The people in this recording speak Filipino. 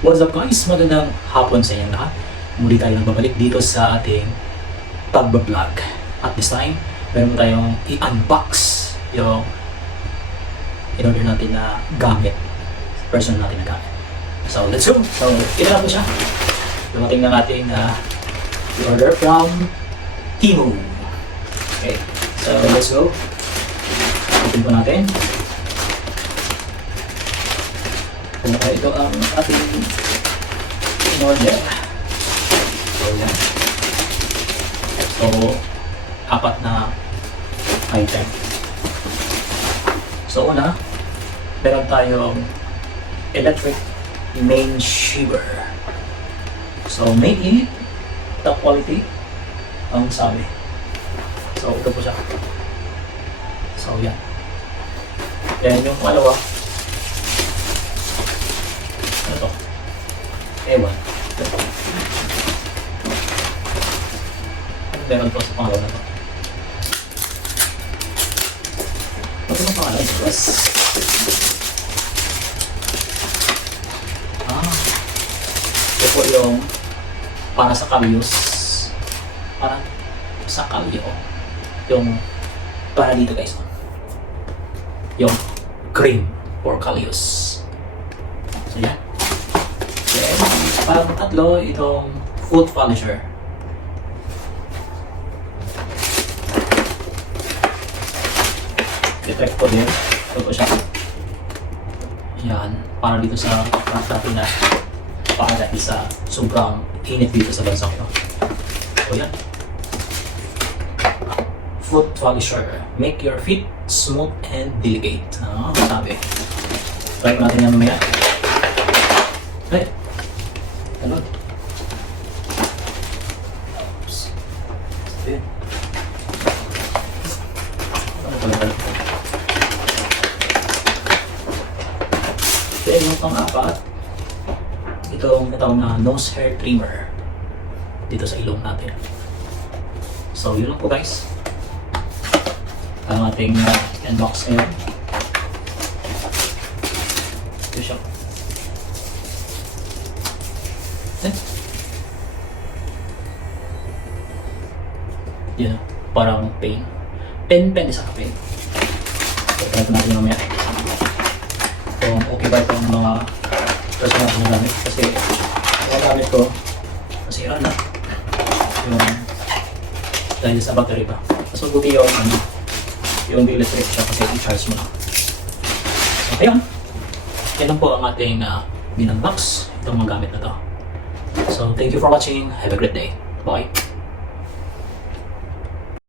What's up guys? Magandang hapon sa inyong lahat. Muli tayo nagbabalik dito sa ating pagbablog. At this time, meron tayong i-unbox yung in-order natin na gamit. Personal natin na gamit. So let's go! So ito na po siya. Dumating na ating i-order from Temu. Okay, so let's go. Open po natin. Ito ang ating in-order. So, yan. So, 4 na item. So, una, meron tayong electric main shaver. So, made in top quality ang sabi. So, ito po siya. So, yan. Yan yung pangalawa. Ito. Ewan. Ito. Meron po sa pangalawa na ito. Ito ang pangalan. Yes. Ito po yung para sa kalyos. Para sa kalyo. Yung para dito guys. Yung cream for kalyos. So yan. Then, parang tatlo, itong foot polisher. Effect po din. Ito po siya. Yan. Para dito sa natin na para dahil sa sobrang init dito sa bansa ko. So yan. Foot polisher. Make your feet smooth and delicate. Sabi. Try ko natin yan mamaya. Hey. Ano? Oops. Ayan. Ano pala pala? Then yung pang-apat, itong natawag na nose hair trimmer dito sa ilong natin. So yun lang po guys. Ang ating unbox ngayon. Ito siya. Yun, parang pen isa ka pen. So, try ko natin mamaya kung okay ba itong mga personal na gamit kasi mga gamit ko nasira na yung dahil sa battery pa. Mas mabuti yung electric siya kasi i-charge mo na. So ayun, yan lang po ang ating binunbox itong mga gamit na to. So thank you for watching. Have a great day. Bye.